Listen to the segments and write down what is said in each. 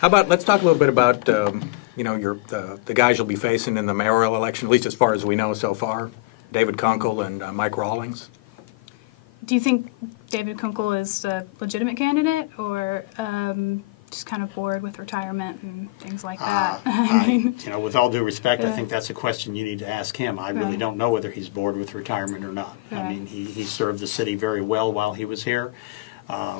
How about, let's talk a little bit about, you know, the guys you'll be facing in the mayoral election, at least as far as we know so far, David Kunkle and Mike Rawlings. Do you think David Kunkle is a legitimate candidate, or just kind of bored with retirement and things like that? You know, with all due respect, I think that's a question you need to ask him. I really don't know whether he's bored with retirement or not. I mean, he served the city very well while he was here.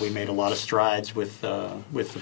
We made a lot of strides with the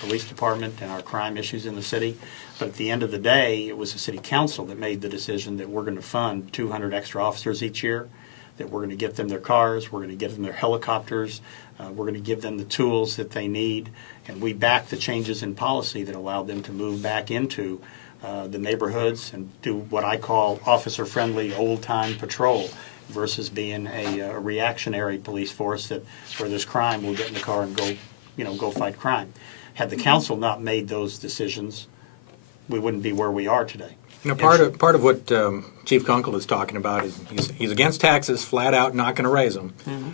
police department and our crime issues in the city. But at the end of the day, it was the city council that made the decision that we're going to fund 200 extra officers each year, that we're going to get them their cars, we're going to get them their helicopters, we're going to give them the tools that they need, and we back the changes in policy that allowed them to move back into the neighborhoods and do what I call officer-friendly old-time patrol versus being a reactionary police force that where there's crime, we'll get in the car and go, you know, go fight crime. Had the council not made those decisions, we wouldn't be where we are today. You know, part of what Chief Kunkle is talking about is he's against taxes, flat out not going to raise them. Mm-hmm.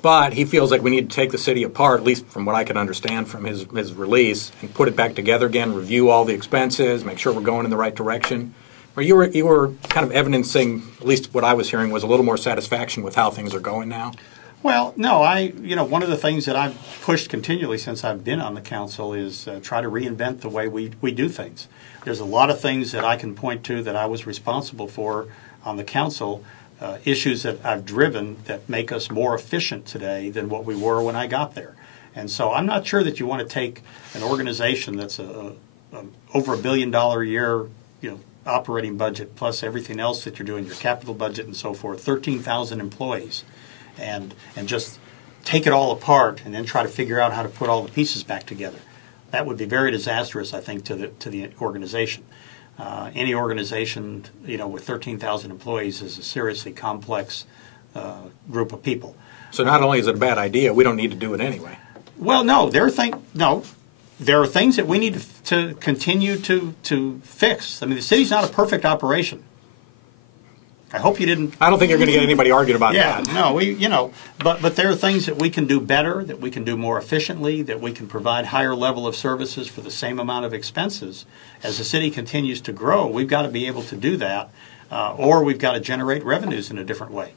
But he feels like we need to take the city apart, at least from what I can understand from his release, and put it back together again, review all the expenses, make sure we're going in the right direction. Or you were kind of evidencing, at least what I was hearing, was a little more satisfaction with how things are going now. Well, no, you know, one of the things that I've pushed continually since I've been on the council is try to reinvent the way we do things. There's a lot of things that I can point to that I was responsible for on the council, issues that I've driven that make us more efficient today than what we were when I got there. And so I'm not sure that you want to take an organization that's over $1 billion a year, you know, operating budget plus everything else that you're doing, your capital budget and so forth, 13,000 employees, and just take it all apart and then try to figure out how to put all the pieces back together. That would be very disastrous, I think, to the organization. Any organization, you know, with 13,000 employees is a seriously complex group of people. So not only is it a bad idea, we don't need to do it anyway. Well, no, there are things that we need to continue to fix. I mean, the city's not a perfect operation. I hope you didn't. I don't think you're going to get anybody arguing about that. Yeah, no, you know, but there are things that we can do better, that we can do more efficiently, that we can provide higher level of services for the same amount of expenses. As the city continues to grow, we've got to be able to do that, or we've got to generate revenues in a different way.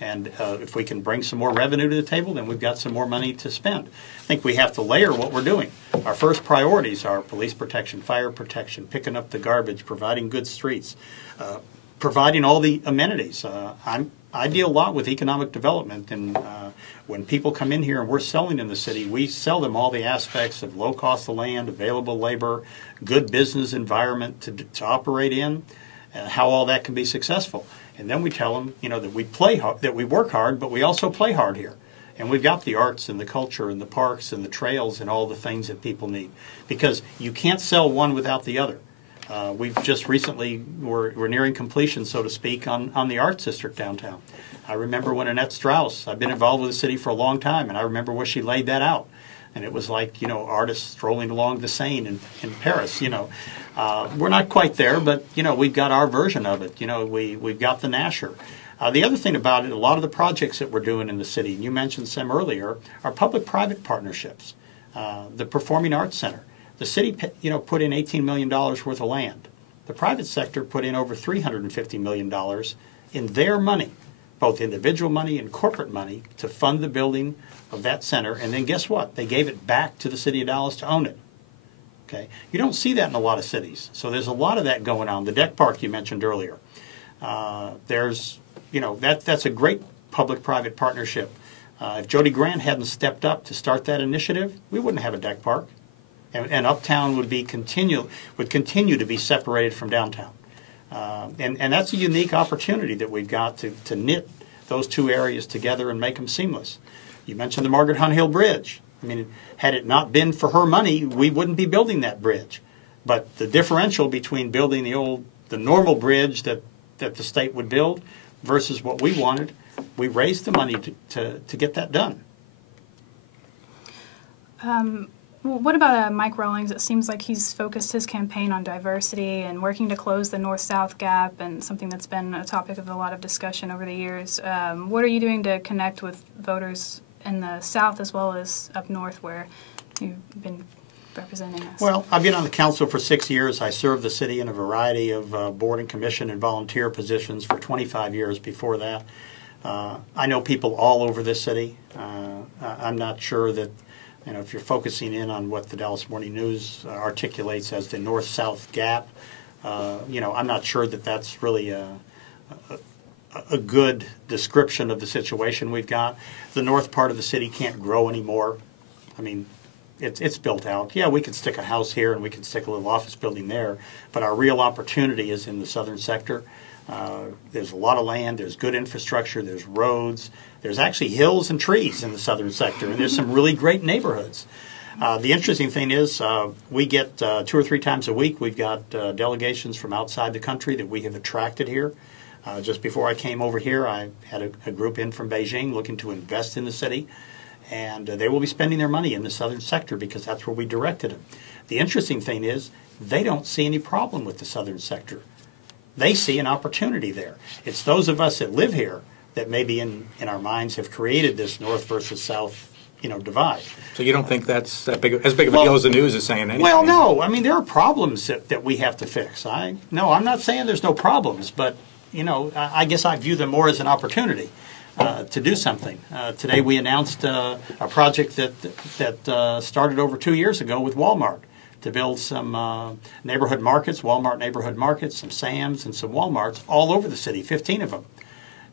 And if we can bring some more revenue to the table, then we've got some more money to spend. I think we have to layer what we're doing. Our first priorities are police protection, fire protection, picking up the garbage, providing good streets, providing all the amenities. I deal a lot with economic development, and when people come in here and we're selling in the city, we sell them all the aspects of low cost of land, available labor, good business environment to operate in, how all that can be successful. And then we tell them, you know, that we play hard, that we work hard, but we also play hard here. And we've got the arts and the culture and the parks and the trails and all the things that people need, because you can't sell one without the other. We've just recently, we're nearing completion, so to speak, on the Arts District downtown. I remember when Annette Strauss, I've been involved with the city for a long time, and I remember where she laid that out. And it was like, you know, artists strolling along the Seine in Paris, you know. We're not quite there, but, you know, we've got our version of it. You know, we've got the Nasher. The other thing about it, a lot of the projects that we're doing in the city, and you mentioned some earlier, are public-private partnerships. The Performing Arts Center. The city, you know, put in $18 million worth of land. The private sector put in over $350 million in their money, both individual money and corporate money, to fund the building of that center. And then guess what? They gave it back to the city of Dallas to own it. Okay, you don't see that in a lot of cities. So there's a lot of that going on. The deck park you mentioned earlier. There's, you know, that's a great public-private partnership. If Jody Grant hadn't stepped up to start that initiative, we wouldn't have a deck park. And Uptown would continue to be separated from downtown, and that's a unique opportunity that we've got to knit those two areas together and make them seamless. You mentioned the Margaret Hunt Hill Bridge. I mean, had it not been for her money, we wouldn't be building that bridge. But the differential between building the normal bridge that the state would build versus what we wanted, we raised the money to get that done. Well, what about Mike Rawlings? It seems like he's focused his campaign on diversity and working to close the north-south gap, and something that's been a topic of a lot of discussion over the years. What are you doing to connect with voters in the south as well as up north, where you've been representing us. Well, I've been on the council for 6 years. I served the city in a variety of board and commission and volunteer positions for 25 years before that. I know people all over this city. I'm not sure that, if you're focusing in on what the Dallas Morning News articulates as the north-south gap, I'm not sure that that's really a good description of the situation we've got. The north part of the city can't grow anymore. I mean, it's built out. Yeah, we could stick a house here and we could stick a little office building there, but our real opportunity is in the southern sector. There's a lot of land, there's good infrastructure, there's roads, there's actually hills and trees in the southern sector, and there's some really great neighborhoods. The interesting thing is we get 2 or 3 times a week, we've got delegations from outside the country that we have attracted here. Just before I came over here, I had a group in from Beijing looking to invest in the city, and they will be spending their money in the southern sector because that's where we directed them. The interesting thing is they don't see any problem with the southern sector. They see an opportunity there. It's those of us that live here that maybe in our minds have created this north versus south divide. So you don't think that's as big of a deal as the news is saying anyway? Well, no. I mean, there are problems that we have to fix. I'm not saying there's no problems, but, I guess I view them more as an opportunity to do something. Today we announced a project that started over 2 years ago with Walmart to build some neighborhood markets, Walmart neighborhood markets, some Sam's and some Walmarts all over the city, 15 of them.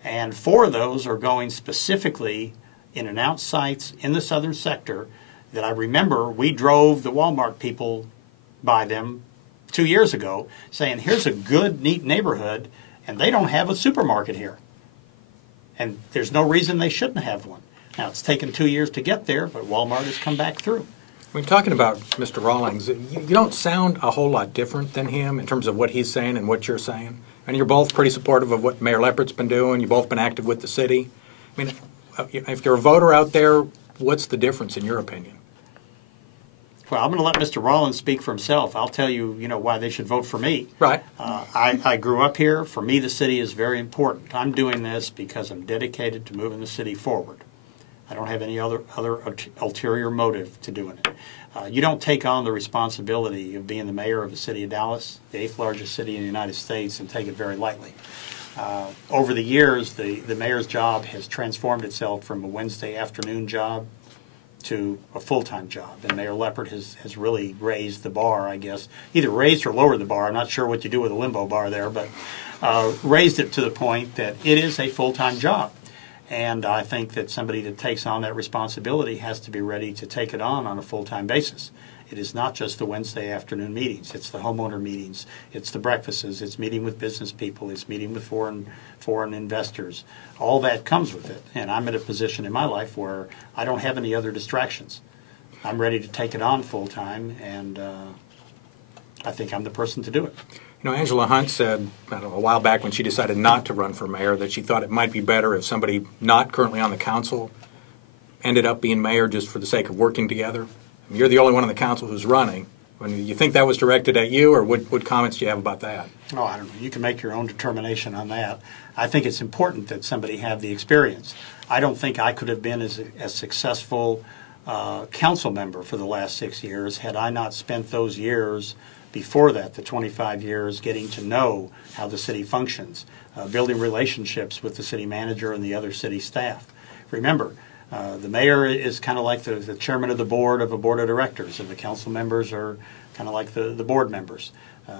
And 4 of those are going specifically in announced sites in the southern sector that I remember we drove the Walmart people by them 2 years ago saying, here's a good, neat neighborhood, and they don't have a supermarket here. And there's no reason they shouldn't have one. Now, it's taken 2 years to get there, but Walmart has come back through. When talking about Mr. Rawlings, you don't sound a whole lot different than him in terms of what he's saying and what you're saying. And you're both pretty supportive of what Mayor Leppert's been doing. You've both been active with the city. I mean, if you're a voter out there, what's the difference in your opinion? Well, I'm going to let Mr. Rawlings speak for himself. I'll tell you, why they should vote for me. Right. I grew up here. For me, the city is very important. I'm doing this because I'm dedicated to moving the city forward. I don't have any other ulterior motive to doing it. You don't take on the responsibility of being the mayor of the city of Dallas, the 8th largest city in the United States, and take it very lightly. Over the years, the mayor's job has transformed itself from a Wednesday afternoon job to a full-time job. And Mayor Leppert has really raised the bar, I guess. Either raised or lowered the bar. I'm not sure what you do with a limbo bar there, but raised it to the point that it is a full-time job. And I think that somebody that takes on that responsibility has to be ready to take it on a full-time basis. It is not just the Wednesday afternoon meetings. It's the homeowner meetings. It's the breakfasts. It's meeting with business people. It's meeting with foreign investors. All that comes with it. And I'm at a position in my life where I don't have any other distractions. I'm ready to take it on full-time, and I think I'm the person to do it. Angela Hunt said, I don't know, a while back when she decided not to run for mayor, that she thought it might be better if somebody not currently on the council ended up being mayor just for the sake of working together. I mean, you're the only one on the council who's running. You think that was directed at you, or what comments do you have about that? Oh, I don't know. You can make your own determination on that. I think it's important that somebody have the experience. I don't think I could have been as successful council member for the last 6 years had I not spent those years before that, the 25 years, getting to know how the city functions, building relationships with the city manager and the other city staff. Remember, the mayor is kind of like the chairman of the board of a board of directors, and the council members are kind of like the board members.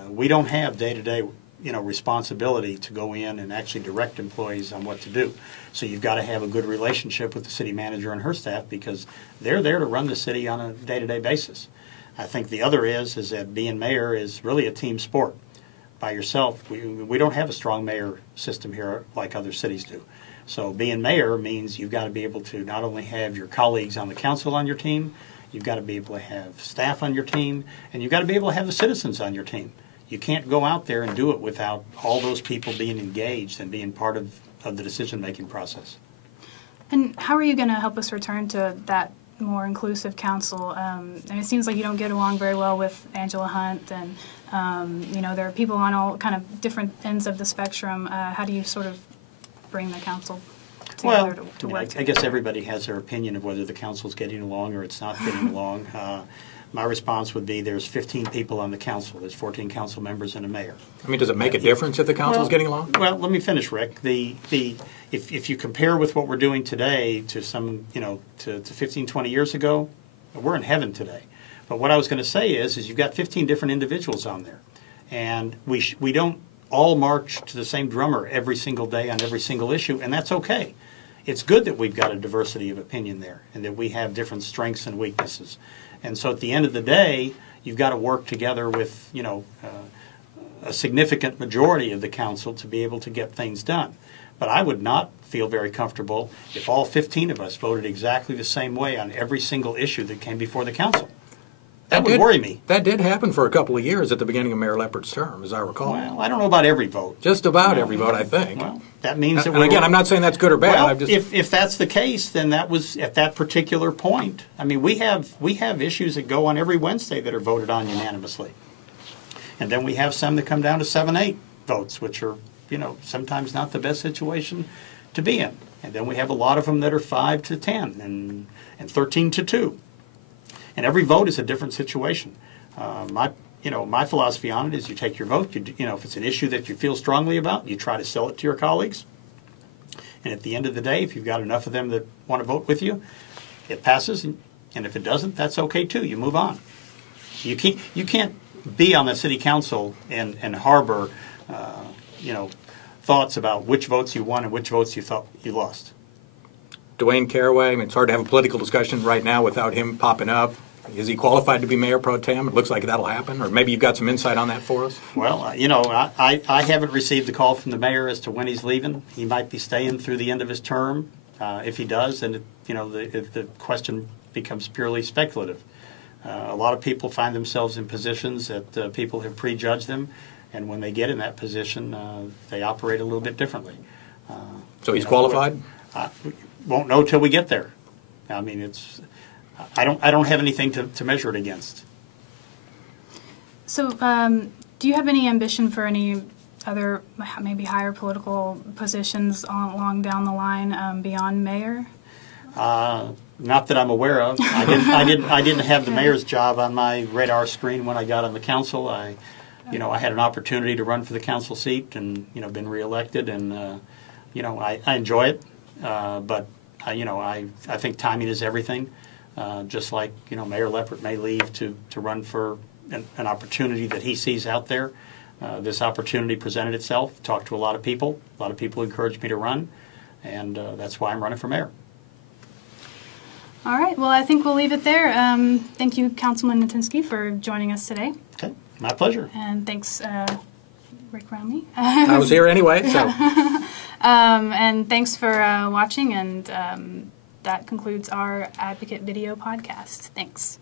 We don't have day-to-day responsibility to go in and actually direct employees on what to do. So you've got to have a good relationship with the city manager and her staff because they're there to run the city on a day-to-day basis. I think the other is that being mayor is really a team sport. By yourself, we don't have a strong mayor system here like other cities do. So being mayor means you've got to be able to not only have your colleagues on the council on your team, you've got to be able to have staff on your team, and you've got to be able to have the citizens on your team. You can't go out there and do it without all those people being engaged and being part of the decision-making process. And how are you going to help us return to that more inclusive council? And it seems like you don't get along very well with Angela Hunt, and there are people on all kind of different ends of the spectrum. How do you sort of bring the council together to work together? I guess everybody has their opinion of whether the council's getting along or it's not getting along. my response would be there's 15 people on the council. There's 14 council members and a mayor. I mean, does it make a difference if the council is getting along? Well, let me finish, Rick. If you compare with what we're doing today to to 15, 20 years ago, we're in heaven today. But what I was going to say is you've got 15 different individuals on there, and we don't all march to the same drummer every single day on every single issue, and that's okay. It's good that we've got a diversity of opinion there, and that we have different strengths and weaknesses. And so at the end of the day, you've got to work together with a significant majority of the council to be able to get things done. But I would not feel very comfortable if all 15 of us voted exactly the same way on every single issue that came before the council. That would worry me. That did happen for a couple of years at the beginning of Mayor Leppert's term, as I recall. Well, I don't know about every vote. Just about every vote, I think. Well, that means that and again, I'm not saying that's good or bad. Well, if that's the case, then that was at that particular point. I mean, we have issues that go on every Wednesday that are voted on unanimously. And then we have some that come down to 7-8 votes, which are, sometimes not the best situation to be in. And then we have a lot of them that are 5-10 and 13-2. And every vote is a different situation. My philosophy on it is you take your vote. If it's an issue that you feel strongly about, you try to sell it to your colleagues. And at the end of the day, if you've got enough of them that want to vote with you, it passes. And if it doesn't, that's okay too. You move on. You can't be on the city council and harbor, thoughts about which votes you won and which votes you thought you lost. Dwaine Caraway, I mean, it's hard to have a political discussion right now without him popping up. Is he qualified to be Mayor Pro Tem? It looks like that'll happen. Or maybe you've got some insight on that for us? Well, I haven't received a call from the mayor as to when he's leaving. He might be staying through the end of his term. If he does, then the question becomes purely speculative. A lot of people find themselves in positions that people have prejudged them, and when they get in that position, they operate a little bit differently. So he's qualified? Won't know till we get there. I mean, I don't have anything to measure it against. So, do you have any ambition for any other, maybe higher political positions along down the line beyond mayor? Not that I'm aware of. I didn't have the mayor's job on my radar screen when I got on the council. I had an opportunity to run for the council seat and been reelected, and I enjoy it. But I think timing is everything. Just like Mayor Leppert may leave to run for an opportunity that he sees out there. This opportunity presented itself. Talked to a lot of people. A lot of people encouraged me to run, and that's why I'm running for mayor. All right. Well, I think we'll leave it there. Thank you, Councilman Natinsky, for joining us today. Okay, my pleasure. And thanks, Rick Wamre. I was here anyway, so. And thanks for watching, and that concludes our Advocate video podcast. Thanks.